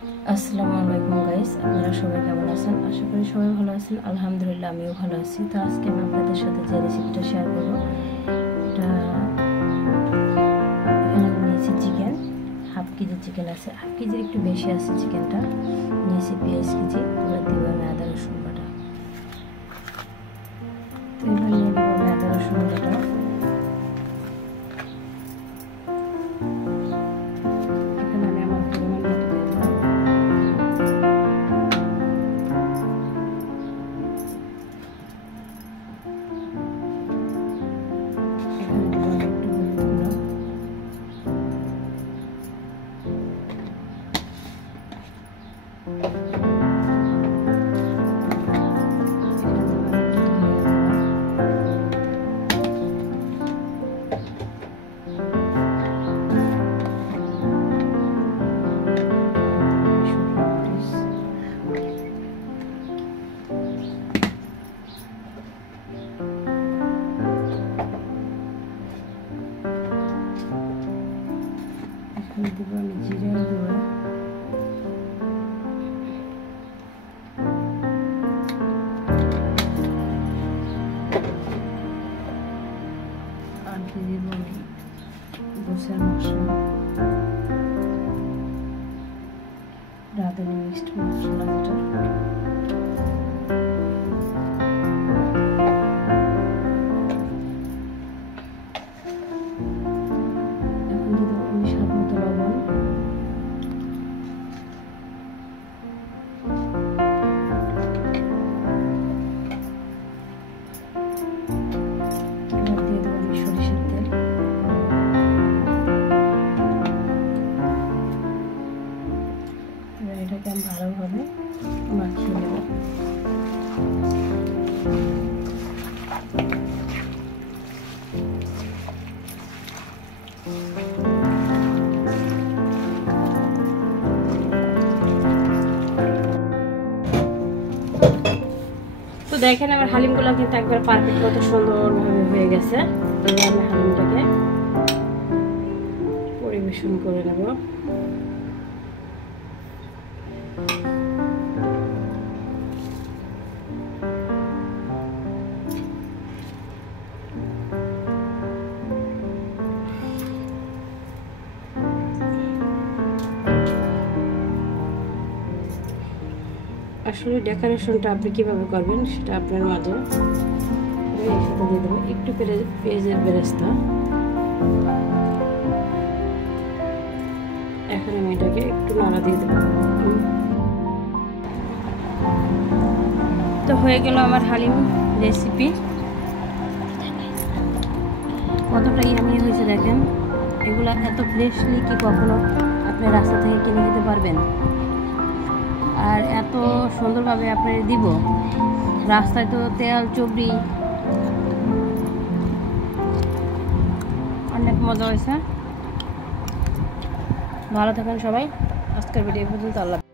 আসসালামু আলাইকুম গাইস, আপনারা সবাই কেমন আছেন? আশা করি সবাই ভালো আছেন। আলহামদুলিল্লাহ, আমিও ভালো আছি। তো আজকে আমি আপনাদের সাথে যে রেসিপিটা শেয়ার করবো, এটা এখানে আমি নিয়েছি চিকেন। হাফ কেজি চিকেন আছে, হাফ কেজির একটু বেশি আছে চিকেনটা। নিয়েছি পেঁয়াজ কেজি, এবার দিব আমি আদা রসুন বাটা। তো এবার নিয়ে নেবো আমি আদা রসুন বাটা। দিব আমি জিরা গুঁড়া, আর দিয়ে দিব আমি গোছের মশলা, রাঁধুনি মিক্সড মশলা যেটা। এটাকে আমি ভালোভাবে মাখিয়ে নেব। তো দেখেন আমার হালিমগুলো কিন্তু একবার পারফেক্ট কত সুন্দরভাবে হয়ে গেছে। তো আমি হালিমটাকে পরিবেশন করে নেব। আসলে ডেকোরেশনটা আপনি কিভাবে করবেন সেটা আপনার মাঝে এর সাথে দিয়ে দেবো একটু পেঁয়াজের বেরেস্তা। এখন আমি এটাকে একটু নাড়া দিয়ে দেবো। তো হয়ে গেল আমার হালিম রেসিপি। কতটা ইয়ামি হয়েছে দেখেন। এগুলা এত ফ্রেশলি কি কখনো আপনি রাস্তা থেকে কিনে খেতে পারবেন? আর এত সুন্দরভাবে আপনার দিব। রাস্তায় তো তেল চবড়ি, অনেক মজা হয়েছে। ভালো থাকেন সবাই। আজকের ভিডিও পর্যন্ত। আল্লাহ।